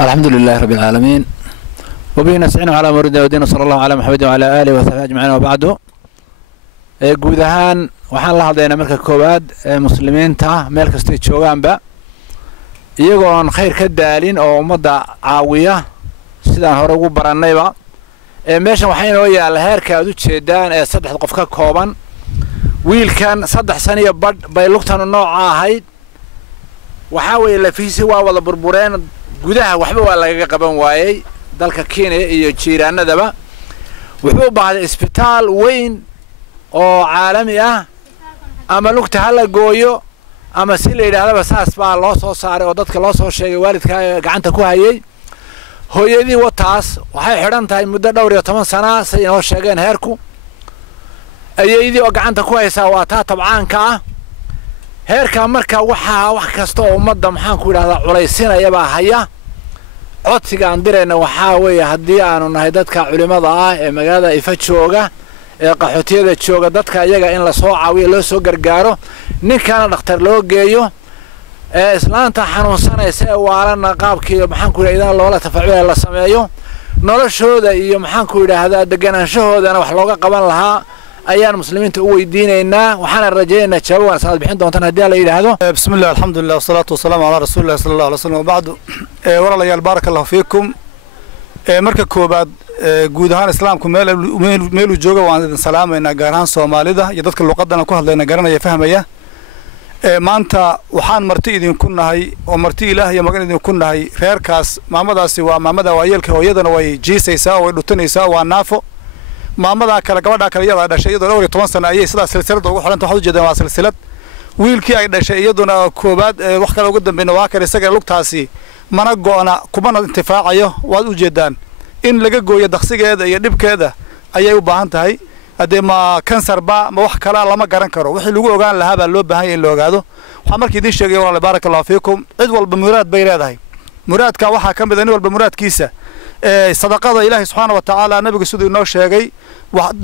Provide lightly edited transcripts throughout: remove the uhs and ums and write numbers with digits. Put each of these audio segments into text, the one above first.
الحمد لله رب العالمين وبه نستعين على امر الدين ودين صلى الله على محمد وعلى اله وصحبه اجمعين وبعده guud ahaan waxaan la hadlaynaa marka koowaad muslimiinta meel kasta ay joogaanba iyagoo aan khayr ka daalin oo ummadda caawiya sidaan hore ugu baranayba meeshan waxay inoo yaal heerka aad u jeedaan ee saddex qof ka kooban wiilkan 3 sano iyo badh bay lugtan nooca ahayd waxa weeye lafiisi waa wada burbureen gudaha waxba waa laga qaban waayay dalka Kenya iyo jiiraanadaba wuxuu baahday isbitaal weyn oo caalami ah ama lugta hala gooyo ama si la yiraahdo saas baa loo soo saaray oo dadka loo soo sheegay waalidka gacanta ku hayay hooyadii wataas waxay xidhan tahay muddo dhowr iyo 10 sano say inoo sheegeen heerku ayadii oo gacanta ku haysa waa taa tabcaanka ah heerka marka wax kasta oo ummadda maxaan ku yiraahdaa culaysinaya baa haya codsiga aan dirayna waxa weeye hadii aanu nahay dadka culimada ah ee magaalada Ifa jooga ee qaxootiyada jooga dadka iyaga in la soo caawiyo loo soo gargaaro ninkana dhakhtar loo geeyo islaanta xanuunsanaysa ee waarana qaabkii maxaan ku yiraahdaa loola tafaacul la sameeyo noloshooda iyo maxaan ku yiraahdaa deganaanshahoodana wax looga qaban lahaa ayaan muslimiinta u weydiinaynaa waxaan rajaynaynaa jawaab saad bixin doontaan hadii la yiraahdo bismillaah alxamdulillaah wasalaatu wasalaamu ala rasuulillaah sallallahu alayhi wasallam ba'du walaalayaal barakallahu fiikum marka koobaad guud ahaan islaamku meel uu joogo waan idin salaameynaa gaar ahaan Soomaalida iyo dadka luqadana ku hadlayna garanaya fahmaya maanta waxaan marti idin ku nahay oo marti Ilaahay magan idin ku nahay reerkaas maamadaasi waa maamada waayeelka hooyadana way jiisaysaa oo way dhutanaysaa waa naafo maamada kala gabadha kale iyada dhashay iyadoo 12 sano ayay sidaas silsilad ugu xiranta waxa u jeedaan waa silsilad wiilkii ay dhashay iyaduna koobaad wax kale ugu dambeeyna waa kale isaga lugtaasi mana go'ana kuma intifaacayo waad u jeedaan in laga gooyo daqsigeeda iyo dhibkeeda ayay u baahan tahay hadee ma kansar ba ma wax kale lama garan karo wixii lagu ogaan lahaa baa loo baahan yahay in la ogaado waxa markii idin sheegay walaal barakallahu fiikum cid walba muraad bay leedahay muraadka waxa ka mid ah in walba muraadkiisa sadaqada Ilaahay subhanahu wa ta'ala nabiga sidoo inoo sheegay wax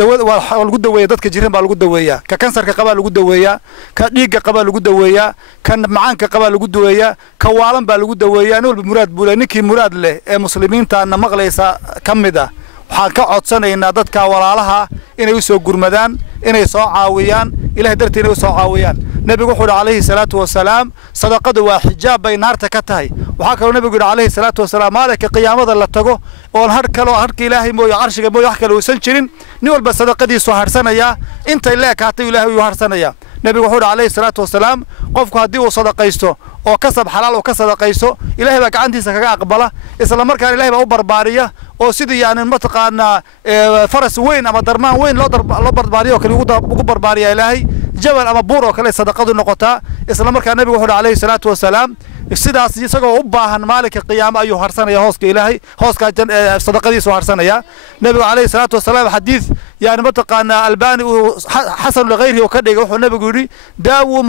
lagu daweeyo dadka jiran baa lagu daweeyaa ka kansarka qaba lagu daweeyaa ka dhiigga qaba lagu daweeyaa kan macaanka qaba lagu daweeyaa ka waalan baa lagu daweeyaa in walba muraad buu leeyahay ninkii muraad leh ee muslimiinta maqlaysa kamida waxaan ka codsanaynaa dadka walaalaha inay u soo gurmadaan inay soo caawiyaan Ilaahay dartiina u soo caawiyaan nabigu wuxuu alayhi salaatu wasalaam sadaqadu waa xijaab bay naarta ka tahay waxa kale nabigu alayhi salaatu wasalaam maalinka qiyaamada la tago oo harka Ilaahay mooyo arshiga mooyo wax kale uusan jirin nin walba sadaqadiisu harsanaya inta leekaatay Ilaahay uu harsanaya nabigu wuxuu alayhi salaatu wasalaam qofku hadii uu sadaqaysto oo kasab xalaal oo ka sadaqayso Ilaahay baa gacantiisa kaga aqbala isla markaan Ilaahay baa u barbaariya oo sidii aan mataqaana faras weyn ama darmaan weyn loo barbaariyo kale ugu barbaariya Ilaahay jabal ama buur oo kale sadaqadu noqotaa isla markaan nabigu wuxuu alayhi salaatu wasalaam sidaas isagoo u baahan maalinka qiyaamo ayuu harsanaya hooska Ilaahay hooska sadaqadiisu harsanaya nabigu alayhi salaatu wasalaam xadiis yaani mataqaana albani hasan lagayri oo ka dhigay wuxuu nabigu yiri daawu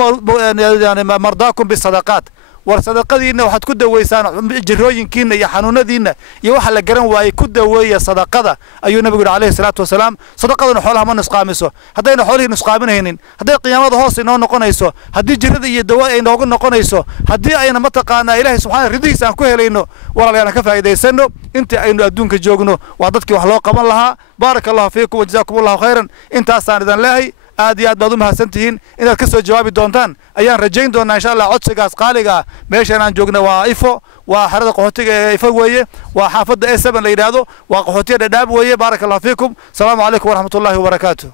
yani mardaakum bisadaqat warsadaqadiina waxaad ku daweysaan jirooyinkiina iyo xanuunadiina iyo waxa la garan waayay ku daweeya sadaqada ayuu nabigu alayhi salaatu wasalaam sadaqaduna xoolaha ma nusqaamiso hadayna xoolihi nusqaaminaynin haday qiyaamada hoos inoo noqonayso hadii jirada iyo dawa ay noogu noqonayso hadii ayna mataqaana Ilaahay subhanahu ridiisa aan ku helayno walaalayaal ka faa'iideysano inta aynu adduunka joogno waa dadkii wax loo qaban lahaa barakallahu fiikum wa jazaakumullahu khayran intaas aan idan leeyahay aad iyo aad baad u mahadsantihiin inaad ka soo jawaabi doontaan ayaan rajayn doonaa insha Allah codsigaas qaaliga meeshan aan joogna waa Ifo waa xarada qaxootiga ee Ifo weeye waa xaafadda A7 la yiraahdo waa qaxootiga Dhadhaab weeye barakallahu fiikum salaamu alaykum wa rahmatullahi wa barakaatuh